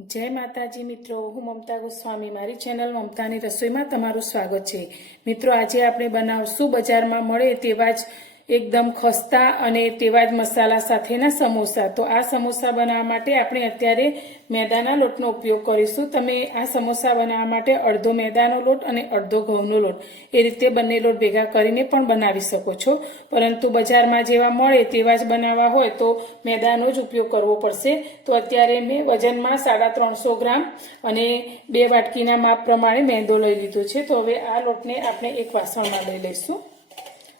जय माताजी मित्रों, हूँ ममता गोस्वामी। मारी चेनल ममतानी रसोई में तमारुं स्वागत है। मित्रों, आज आपणे बनावशुं बजार में मळे तेवा ज एकदम खस्ता अने तेवा ज मसाला साथेना समोसा। तो आ समोसा बनाववा माटे आपणे अत्यारे मैदाना लोटनो उपयोग करीशुं। तमे आ समोसा बनाववा माटे अर्धो मैदानो लोट अने अर्धो घऊनो लोट ए रीते बंने लोट भेगा करीने पण बनावी शको छो। परंतु बजारमां जेवा मळे तेवा ज बनाववा होय तो मैदानो ज उपयोग करवो पड़शे। तो अत्यारे मैं वजनमां 350 ग्राम अने 2 वाटकीना माप प्रमाणे मैदो लई लीधो छे। तो हवे आ लोटने आपणे एक वासणमां लई लईशुं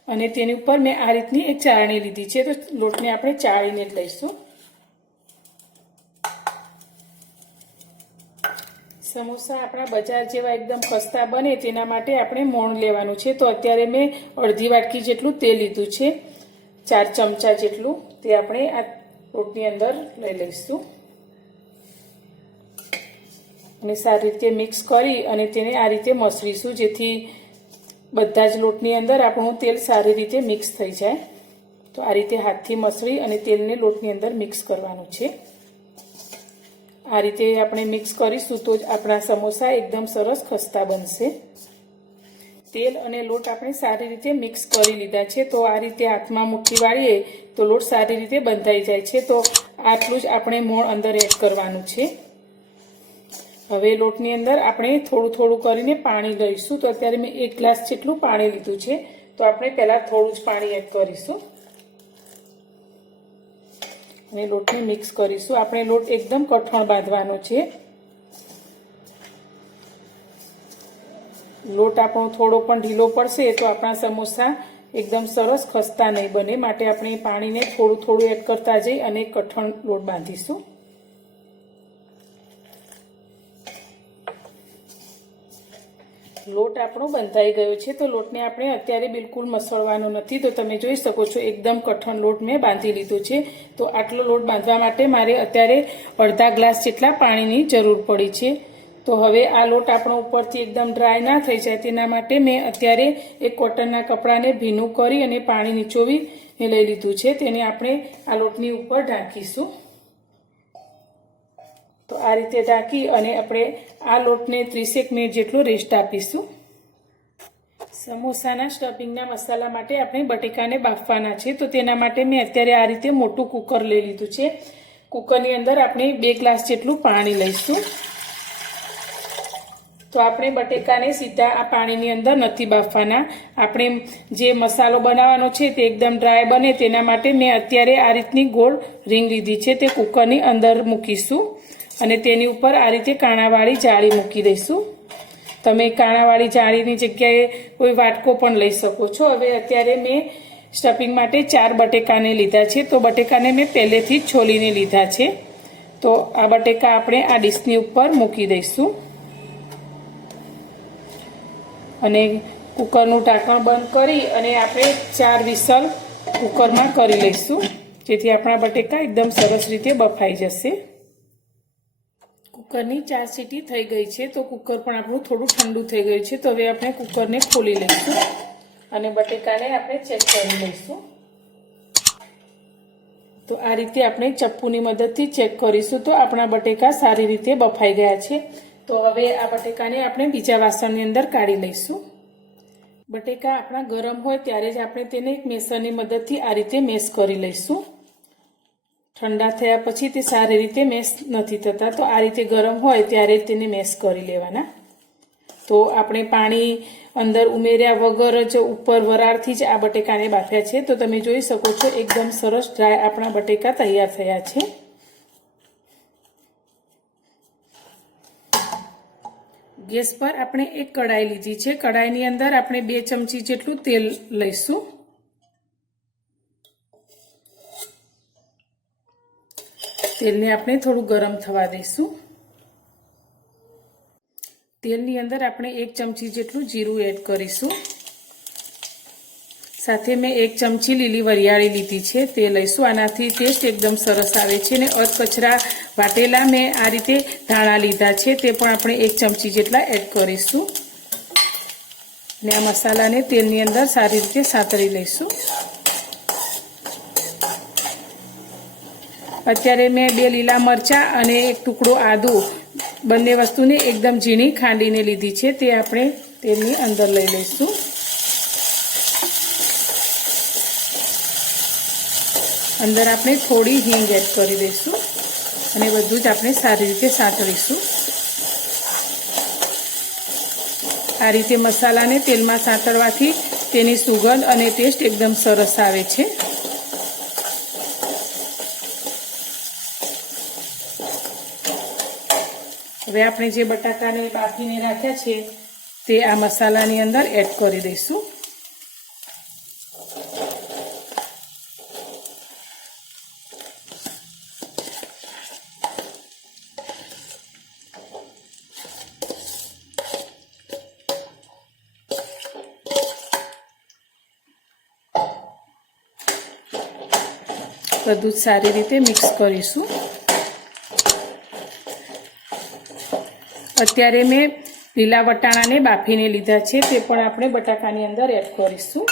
અને તેની ઉપર મેં આ રીતની એક ચાળણી લીધી છે। તો લોટને આપણે ચાળીને જ લઈશું। સમોસા આપણા બજાર જેવા એકદમ ખસ્તા બને તેના માટે આપણે મોણ લેવાનું છે। તો અત્યારે મેં અડધી વાટકી જેટલું તેલ લીધું છે, 4 ચમચા જેટલું તે આપણે આ લોટની અંદર લઈ લઈશું અને સારી રીતે મિક્સ કરી અને તેને આ રીતે મસળીશું, જેથી બધા જ લોટની અંદર આપણું તેલ સારી રીતે મિક્સ થઈ જાય। તો આ રીતે હાથથી મસળી અને તેલને લોટની અંદર મિક્સ કરવાનું છે। આ રીતે આપણે મિક્સ કરીશું તો જ આપણા સમોસા એકદમ સરસ ખસ્તા બનશે। તેલ અને લોટ આપણે સારી રીતે મિક્સ કરી લીધા છે। તો આ રીતે હાથમાં મુઠ્ઠી વાળીએ તો લોટ સારી રીતે બંધાઈ જાય છે। તો આટલું જ આપણે મોણ અંદર એડ કરવાનું છે। હવે લોટની અંદર આપણે થોડું થોડું કરીને પાણી લઈશું। તો અત્યારે મેં 1 ગ્લાસ જેટલું પાણી લીધું છે। તો આપણે પહેલા થોડું જ પાણી એડ કરીશું અને લોટને મિક્સ કરીશું। આપણે લોટ એકદમ કઠણ બાંધવાનો છે। લોટ આપણો થોડો પણ ઢીલો પડશે તો આપણા સમોસા એકદમ સરસ ખસ્તા નહીં બને, માટે આપણે પાણીને થોડું થોડું એડ કરતા જઈ અને કઠણ લોટ બાંધીશું। લોટ આપણો બંધાઈ ગયો છે। તો લોટને આપણે અત્યારે બિલકુલ મસળવાનો નથી। તો તમે જોઈ શકો છો એકદમ કઠણ લોટ મેં બાંધી લીધો છે। તો આટલો લોટ બાંધવા માટે મારે અત્યારે અડધા ગ્લાસ જેટલા પાણીની જરૂર પડી છે। તો હવે આ લોટ આપણો ઉપરથી એકદમ ડ્રાય ના થઈ જાય તેના માટે મેં અત્યારે એક કોટનના કપડાને ભીનું કરી અને પાણી નીચોવી લઈ લીધું છે। તેને આપણે આ લોટની ઉપર ઢાંકીશું। તો આ રીતે ઢાંકી અને આપણે આ લોટને 30 મિનિટ જેટલો રેસ્ટ આપીશું। સમોસાના સ્ટફિંગના મસાલા માટે આપણે બટેકાને બાફવાના છે। તો તેના માટે મેં અત્યારે આ રીતે મોટું કુકર લઈ લીધું છે। કુકરની અંદર આપણે 2 ગ્લાસ જેટલું પાણી લઈશું। તો આપણે બટેકાને સીધા આ પાણીની અંદર નથી બાફવાના। આપણે જે મસાલો બનાવવાનો છે તે એકદમ ડ્રાય બને તેના માટે મેં અત્યારે આ રીતની ગોળ રીંગ લીધી છે, તે કુકરની અંદર મૂકીશું અને તેની ઉપર આ રીતે કાણાવાળી જાળી મૂકી દઈશું। તમે કાણાવાળી જાળીની જગ્યાએ કોઈ વાટકો પણ લઈ શકો છો। હવે અત્યારે મેં સ્ટફિંગ માટે 4 બટેકાને લીધા છે। તો બટેકાને મેં પહેલેથી જ છોલીને લીધા છે। તો આ બટેકા આપણે આ ડીશની ઉપર મૂકી દઈશું અને કુકરનું ઢાંકણ બંધ કરી અને આપણે 4 વિસલ કુકરમાં કરી લઈશું, જેથી આપણા બટેકા એકદમ સરસ રીતે બફાઈ જશે। કુકરની 4 સીટી થઈ ગઈ છે। તો કુકર પણ આપણું થોડું ઠંડુ થઈ ગયું છે। તો હવે આપણે કુકરને ખોલી લઈશું અને બટેકાને આપણે ચેક કરી લઈશું। તો આ રીતે આપણે ચપ્પુની મદદથી ચેક કરીશું તો આપણા બટેકા સારી રીતે બફાઈ ગયા છે। તો હવે આ બટેકાને આપણે બીજા વાસણની અંદર કાઢી લઈશું। બટેકા આપણા ગરમ હોય ત્યારે જ આપણે તેને એક મેસરની મદદથી આ રીતે મેશ કરી લઈશું। ઠંડા થયા પછી તે સારી રીતે મેશ નથી થતા। તો આ રીતે ગરમ હોય ત્યારે તેને મેશ કરી લેવાના। તો આપણે પાણી અંદર ઉમેર્યા વગર જ ઉપર વરાળથી જ આ બટેકાને બાફ્યા છે। તો તમે જોઈ શકો છો એકદમ સરસ ડ્રાય આપણા બટેકા તૈયાર થયા છે। ગેસ પર આપણે એક કડાઈ લીધી છે। કડાઈની અંદર આપણે 2 ચમચી જેટલું તેલ લઈશું। તેલને આપણે થોડું ગરમ થવા દઈશું। તેલની અંદર આપણે 1 ચમચી જેટલું જીરું એડ કરીશું। સાથે મેં 1 ચમચી લીલી વરિયાળી લીધી છે, તે લઈશું। આનાથી ટેસ્ટ એકદમ સરસ આવે છે। અને અધકચરા વાટેલા મેં આ રીતે ધાણા લીધા છે, તે પણ આપણે 1 ચમચી જેટલા એડ કરીશું અને આ મસાલાને તેલની અંદર સારી રીતે સાતળી લઈશું। અત્યારે મેં 2 લીલા મરચાં અને એક ટુકડો આદુ બંને વસ્તુને એકદમ ઝીણી ખાંડીને લીધી છે, તે આપણે તેલની અંદર લઈ લઈશું. અંદર આપણે થોડી હિંગ એડ કરી દઈશું અને બધું જ આપણે સારી રીતે સાંતળીશું. આ રીતે મસાલાને તેલમાં સાંતળવાથી તેની સુગંધ અને ટેસ્ટ એકદમ સરસ આવે છે. હવે આપણે જે બટાકાને બાફીને રાખ્યા છે તે આ મસાલાની અંદર એડ કરી દઈશું. બધું જ સારી રીતે મિક્સ કરીશું. અત્યારે મેં લીલા વટાણાને બાફીને લીધા છે, તે પણ આપણે બટાકાની અંદર એડ કરીશું.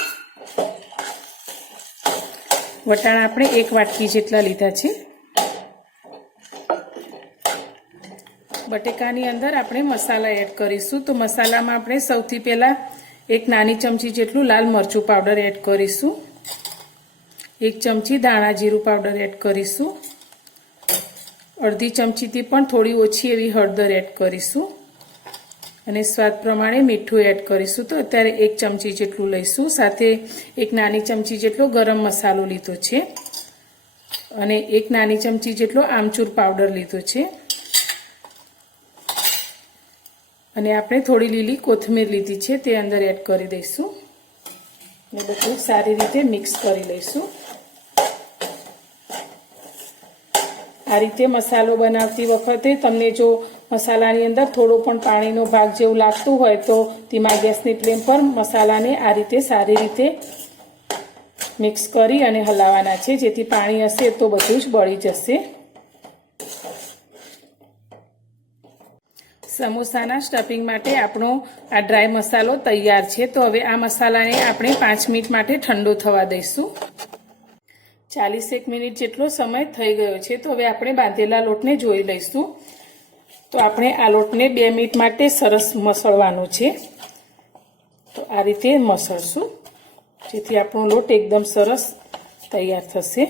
વટાણા આપણે 1 વાટકી જેટલા લીધા છે. બટેકાની અંદર આપણે મસાલા એડ કરીશું. તો મસાલામાં આપણે સૌથી પહેલાં 1 નાની ચમચી જેટલું લાલ મરચું પાવડર એડ કરીશું. 1 ચમચી ધાણા જીરું પાવડર એડ કરીશું. અડધી ચમચીથી પણ થોડી ઓછી એવી હળદર એડ કરીશું અને સ્વાદ પ્રમાણે મીઠું એડ કરીશું. તો અત્યારે 1 ચમચી જેટલું લઈશું. સાથે 1 નાની ચમચી જેટલો ગરમ મસાલો લીધો છે અને 1 નાની ચમચી જેટલો આમચૂર પાવડર લીધો છે અને આપણે થોડી લીલી કોથમીર લીધી છે, તે અંદર એડ કરી દઈશું અને બધું સારી રીતે મિક્સ કરી લઈશું. આ રીતે મસાલો બનાવતી વખતે તમને જો મસાલાની અંદર થોડો પણ પાણીનો ભાગ જેવું લાગતું હોય તો ધીમા ગેસની ફ્લેમ પર મસાલાને આ રીતે સારી રીતે મિક્સ કરી અને હલાવવાના છે, જેથી પાણી હશે તો બધું જ બળી જશે. સમોસાના સ્ટફિંગ માટે આપણો આ ડ્રાય મસાલો તૈયાર છે. તો હવે આ મસાલાને આપણે 5 મિનિટ માટે ઠંડો થવા દઈશું. 41 મિનિટ જેટલો સમય થઈ ગયો છે. તો હવે આપણે બાંધેલા લોટને જોઈ લઈશું. તો આપણે આ લોટને 2 મિનિટ માટે સરસ મસળવાનો છે. તો આ રીતે મસળશું, જેથી આપણો લોટ એકદમ સરસ તૈયાર થશે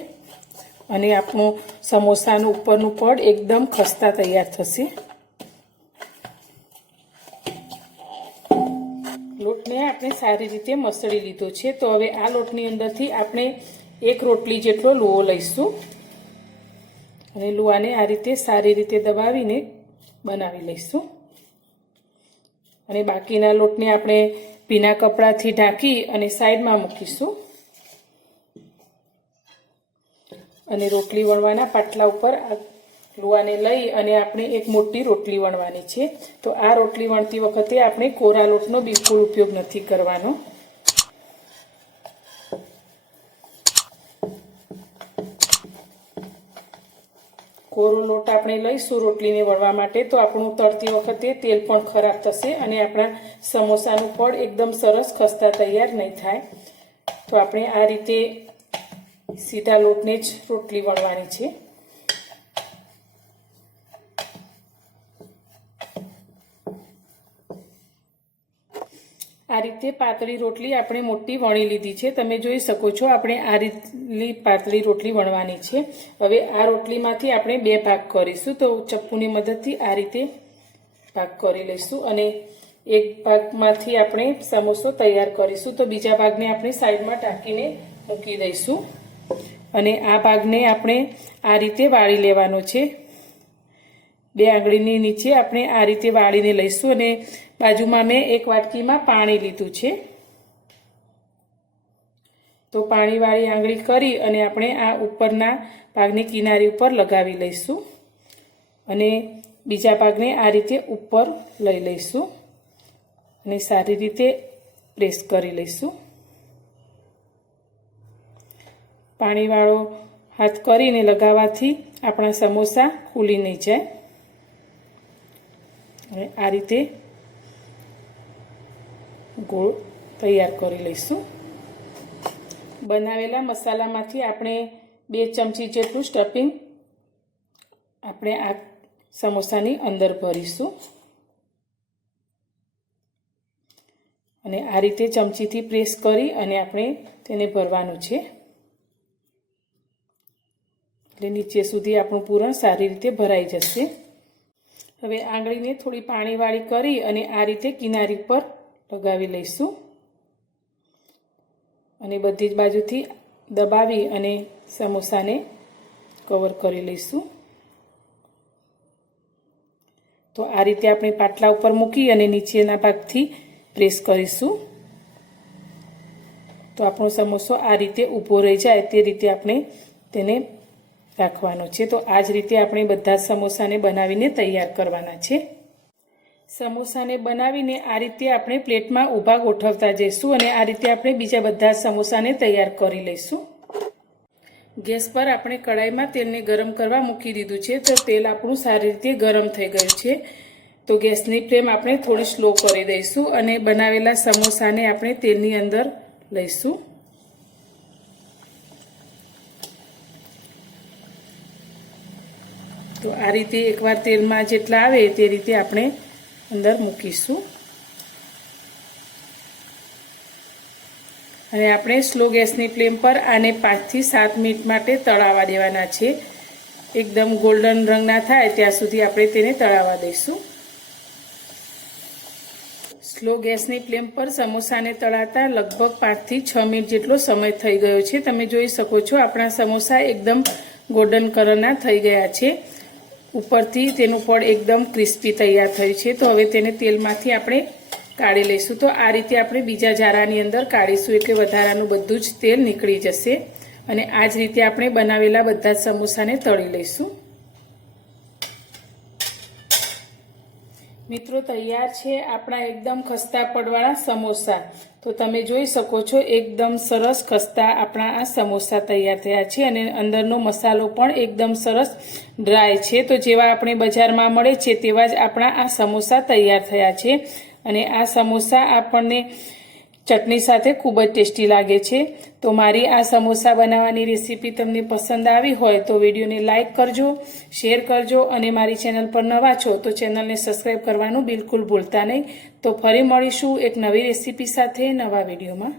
અને આપણું સમોસાનું ઉપરનું પડ એકદમ ખસ્તા તૈયાર થશે. લોટને આપણે સારી રીતે મસળી લીધો છે. તો હવે આ લોટની અંદરથી આપણે 1 રોટલી જેટલો લુઓ લઈશું અને લુઆને આ રીતે સારી રીતે દબાવીને બનાવી લઈશું અને બાકીના લોટને આપણે ભીના કપડાથી ઢાંકી અને સાઈડમાં મૂકીશું અને રોટલી વણવાના પાટલા ઉપર લુઆને લઈ અને આપણે એક મોટી રોટલી વણવાની છે. તો આ રોટલી વણતી વખતે આપણે કોરા લોટનો બિલકુલ ઉપયોગ નથી કરવાનો. કોરો લોટ આપણે લઈશું રોટલીને વળવા માટે તો આપણું તળતી વખતે તેલ પણ ખરાબ થશે અને આપણા સમોસાનું પડ એકદમ સરસ ખસ્તા તૈયાર નહીં થાય. તો આપણે આ રીતે સીધા લોટને જ રોટલી વણવાની છે. આ રીતે પાતળી રોટલી આપણે મોટી વણી લીધી છે. તમે જોઈ શકો છો આપણે આ રીતની પાતળી રોટલી વણવાની છે. હવે આ રોટલીમાંથી આપણે 2 ભાગ કરીશું. તો ચપ્પુની મદદથી આ રીતે ભાગ કરી લઈશું અને એક ભાગમાંથી આપણે સમોસો તૈયાર કરીશું. તો બીજા ભાગને આપણે સાઈડમાં ઢાંકીને મૂકી દઈશું અને આ ભાગને આપણે આ રીતે વાળી લેવાનો છે. 2 આંગળીની નીચે આપણે આ રીતે વાળીને લઈશું અને બાજુમાં મેં 1 વાટકીમાં પાણી લીધું છે. તો પાણીવાળી આંગળી કરી અને આપણે આ ઉપરના ભાગની કિનારી ઉપર લગાવી લઈશું અને બીજા ભાગને આ રીતે ઉપર લઈ લઈશું અને સારી રીતે પ્રેસ કરી લઈશું. પાણીવાળો હાથ કરીને લગાવવાથી આપણા સમોસા ખુલી નહીં જાય. હવે આ રીતે ગોળ તૈયાર કરી લઈશું. બનાવેલા મસાલામાંથી આપણે 2 ચમચી જેટલું સ્ટફિંગ આપણે આ સમોસાની અંદર ભરીશું અને આ રીતે ચમચીથી પ્રેસ કરી અને આપણે તેને ભરવાનું છે, એટલે નીચે સુધી આપણું પૂરણ સારી રીતે ભરાઈ જશે। હવે આંગળીને થોડી પાણીવાળી કરી અને આ રીતે કિનારી પર લગાવી લઈશું અને બધી જ બાજુથી દબાવી અને સમોસાને કવર કરી લઈશું। તો આ રીતે આપણે પાટલા ઉપર મૂકી અને નીચેના ભાગથી પ્રેસ કરીશું તો આપણો સમોસો આ રીતે ઊભો રહી જાય તે રીતે આપણે તેને રાખવાનો છે। તો આ જ રીતે આપણે બધા સમોસાને બનાવીને તૈયાર કરવાના છે। સમોસાને બનાવીને આ રીતે આપણે પ્લેટમાં ઊભા ગોઠવતા જઈશું અને આ રીતે આપણે બીજા બધા સમોસાને તૈયાર કરી લઈશું। ગેસ પર આપણે કડાઈમાં તેલને ગરમ કરવા મૂકી દીધું છે, તો તેલ આપણું સારી રીતે ગરમ થઈ ગયું છે। તો ગેસની ફ્લેમ આપણે થોડી સ્લો કરી દઈશું અને બનાવેલા સમોસાને આપણે તેલની અંદર લઈશું। તો આ રીતે એકવાર તેલમાં જેટલા આવે તે રીતે આપણે અંદર મૂકીશું અને આપણે સ્લો ગેસની ફ્લેમ પર આને 5 થી 7 મિનિટ માટે તળાવવા દેવાના છે। એકદમ ગોલ્ડન રંગના થાય ત્યાં સુધી આપણે તેને તળાવવા દઈશું। સ્લો ગેસની ફ્લેમ પર સમોસાને તળાતા લગભગ 5 થી 6 મિનિટ જેટલો સમય થઈ ગયો છે। તમે જોઈ શકો છો આપણા સમોસા એકદમ ગોલ્ડન કલરના થઈ ગયા છે, ઉપરથી તેનું પડ એકદમ ક્રિસ્પી તૈયાર થયું છે। તો હવે તેને તેલમાંથી આપણે કાઢી લઈશું। તો આ રીતે આપણે બીજા જારાની અંદર કાઢીશું એટલે વધારાનું બધું જ તેલ નીકળી જશે અને આ જ રીતે આપણે બનાવેલા બધા જ સમોસાને તળી લઈશું। મિત્રો તૈયાર છે આપણા એકદમ ખસ્તા પડવાળા સમોસા। તો તમે જોઈ શકો છો એકદમ સરસ ખસ્તા આપણા આ સમોસા તૈયાર થયા છે અને અંદરનો મસાલો પણ એકદમ સરસ ડ્રાય છે। તો જેવા આપણે બજારમાં મળે છે તેવા જ આપણા આ સમોસા તૈયાર થયા છે અને આ સમોસા આપણને ચટણી સાથે ખૂબ જ ટેસ્ટી લાગે છે। તો મારી આ સમોસા બનાવવાની રેસીપી તમને પસંદ આવી હોય તો વિડીયોને લાઇક કરજો, શેર કરજો અને મારી ચેનલ પર નવા છો તો ચેનલને સબસ્ક્રાઈબ કરવાનું બિલકુલ ભૂલતા નહીં। તો ફરી મળીશું એક નવી રેસીપી સાથે નવા વિડીયોમાં।